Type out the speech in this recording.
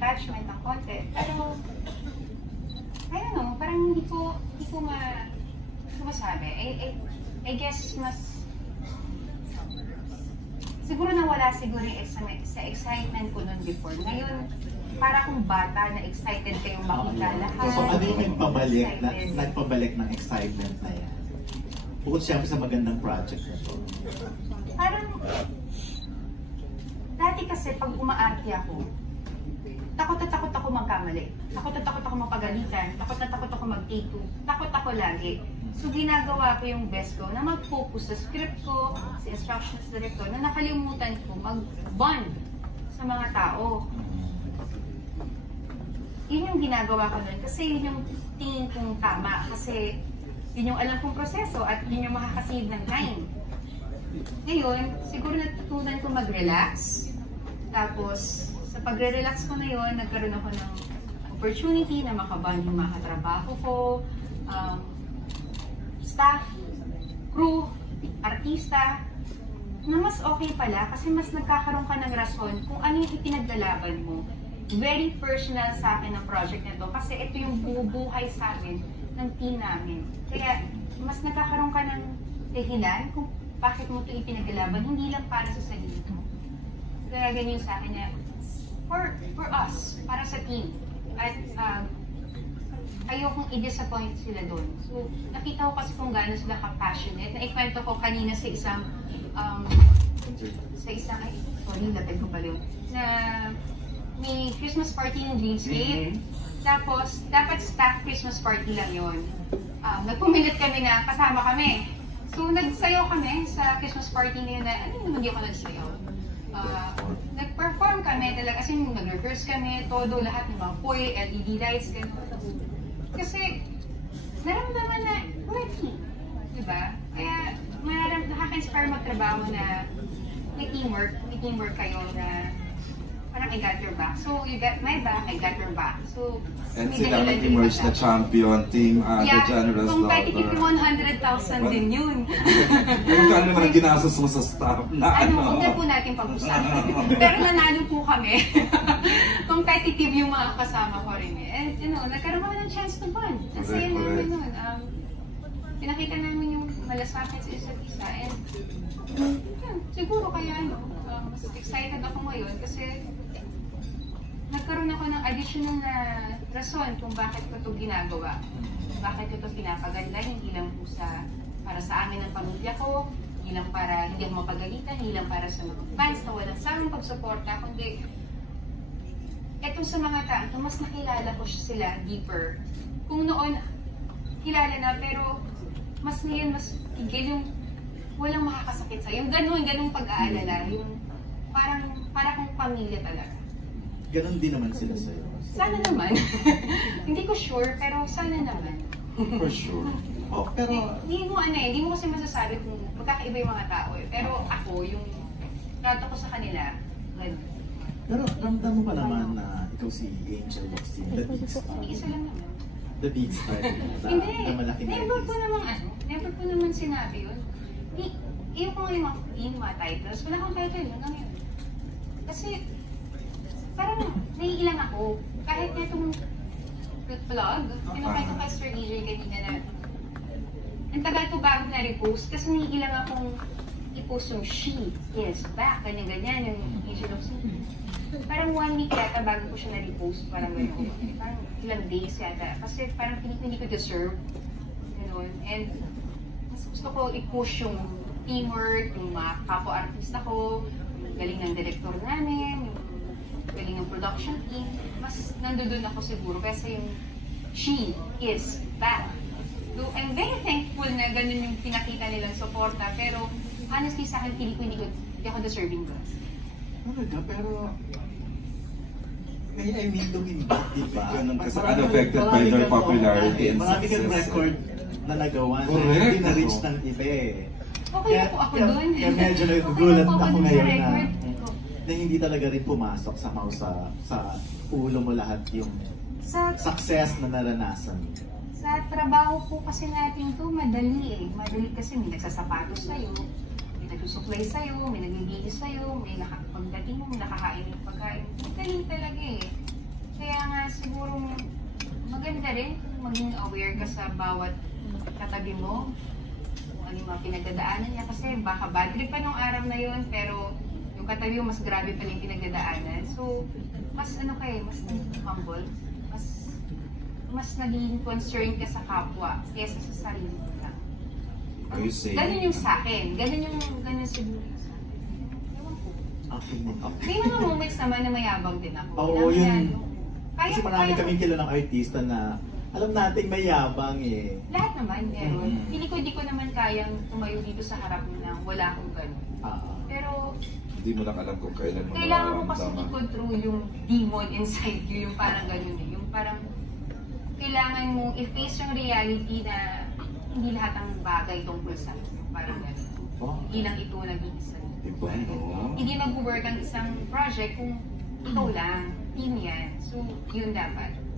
attachment ng konti. Pero, I don't know, parang hindi ko masabi. I guess siguro nawala siguro yung sa excitement ko noon before. Ngayon, para akong bata na excited kayong makita lahat. So ano yung nagpabalik ng excitement na yan? Bukod siyempre sa magandang project na to. Parang, dati kasi pag umaarte ako, takot na takot ako magkamali. Takot na takot ako mapagalitan. Takot na takot ako mag-take two. Takot ako lagi. So ginagawa ko yung best ko na mag-focus sa script ko, sa instructions director, na nakalimutan ko mag-bond sa mga tao. Yun yung ginagawa ko nun kasi yun yung tingin kong tama. Kasi yun yung alam kong proseso at yun yung makakasave ng time. Ngayon, siguro natutunan ko mag-relax. Tapos, sa pagre-relax ko na yun, nagkaroon ako ng opportunity na makaband yung mga katrabaho ko, staff, crew, artista, na mas okay pala kasi mas nagkakaroon ka ng rason kung ano yung ipinaglalaban mo. Very personal sa akin ang project na to kasi ito yung bubuhay sa amin ng team namin. Kaya mas nagkakaroon ka ng dahilan kung bakit mo ito ipinaglalaban, hindi lang para sa sarili mo. Kaya ganyan sa akin na for us, para sa team. At ayokong i-disappoint sila doon. So, nakita ko kasi kung gaano sila ka-passionate. Naikwento ko kanina sa isang, ay, sorry, lapit ko pa yun, na may Christmas party ng Dreamscape. Tapos, dapat staff Christmas party lang yun. Nagpumilit kami na kasama kami. So, nagsayaw kami sa Christmas party na yun na, ano yung hindi ako nagsayaw? Nag-perform kami talaga, kasi nag-rehearse kami, todo, lahat ng mga poy, LED lights, gano'n. Kasi, naramdaman na, worthy. Diba? Kaya, nakaka-inspire magtrabaho na may teamwork kayo na parang I got your back. So, you got my back, I got your back. So, and sila nag-emerge na champion, team The Generous Daughter. Competitive 100,000 din yun. Pero kano naman ang ginastos mo sa staff na huwag na po natin pag-usapan. Pero nanalo po kami. Competitive yung mga kasama ko rin eh. And nagkaroon kami ng chance to bond. Kasi yun namin nun. Pinakita namin yung malasakit sa isa't isa. And siguro kaya mas excited ako ngayon kasi nagkaroon ako ng additional na rason kung bakit ko ito ginagawa. Bakit ko ito pinapaganda, hindi lang po para sa amin ng pamilya ko, hindi lang para hindi ako mapagalitan, hindi lang para sa mga fans na walang samang pagsuporta, kundi etong sa mga tao, mas nakilala ko sila deeper. Kung noon, kilala na, pero mas ngayon, mas higil yung walang makakasakit sa'yo. Yung ganun pag-aalala, yung para kong pamilya talaga. Ganon din naman sila sa'yo. Sana naman. Hindi ko sure, pero sana naman. For sure. Oh, pero hindi mo kasi masasabi kung magkakaiba yung mga tao eh. Pero ako, yung trato ko sa kanila, good. Pero ramdam mo pa naman na ikaw si Angel Locsin, the big star. Isa lang naman. The big star. Hindi. Malaki na Never ko naman sinabi yun. Iyo ko nga yung mga titles, wala akong title yun lang yun. Kasi, parang naiilang ako. Kahit na itong vlog, kinukay ko kay Sir DJ kanina na ang tagal ko bago na-repost kasi naiilang akong i-post yung she is back, ganyan-ganyan, yung Angel of Sin. Parang 1 week yata bago ko siya na-repost, parang gano'n. Parang ilang days yata. Kasi parang hindi ko deserve. Gano'n. And mas gusto ko i-push yung teamwork, yung mga kapwa-artista ko, yung galing ng director namin, yung galing ng production team. Mas nandoon ako siguro kasi yung she is back. So, I'm very thankful na ganun yung pinakita nilang suporta. Pero honestly sa akin, hindi ako deserving ko. Talaga, pero I mean, looking back, diba? Kasi unaffected by their popularity and marami success. kang record na nagawa na Correct. hindi na-reach ng iba eh. Okay na po ako doon. Kaya medyo nagugulat ako ngayon na hindi talaga rin pumasok sa ulo mo lahat yung success na naranasan mo. Sa trabaho po kasi natin to madali eh. Madali kasi may nagsasapatos sa'yo, may nagsusuklay sa'yo, may nagbibigis sa'yo, may pagdating mo, may nakakain ng pagkain. Madali talaga eh. maganda rin maging aware ka sa bawat katabi mo, kung ano yung mga pinagdadaanan niya. Kasi baka bad trip pa nung araw na yun, pero yung katabi mo mas grabe pa yung pinagdadaanan. So, mas ano kayo, mas humble, mas naging concerned ka sa kapwa kaysa sa sarili mo lang. Are you saying? Ganun yung sa akin. Ganun siguro yung sa akin. Ewan ko. May mga moments naman na mayabang din ako. Oo, Na yun. kaya, Kasi marami kaming kilalang artista na alam nating may yabang eh. lahat naman meron. Mm-hmm. Hindi ko naman kayang tumayo dito sa harap mo na wala akong ganun. Pero Hindi mo lang alam kung kailan mo kailangan mo kasi nararamdaman. i-control yung demon inside you, yung parang ganun eh. Yung parang kailangan mong i-face yung reality na hindi lahat ng bagay tungkol sa parang ganun. Wow. Hindi lang ito nag-iisa. Diba, no? Hindi mag-work ang isang project kung ikaw lang, team yan. So, yun dapat.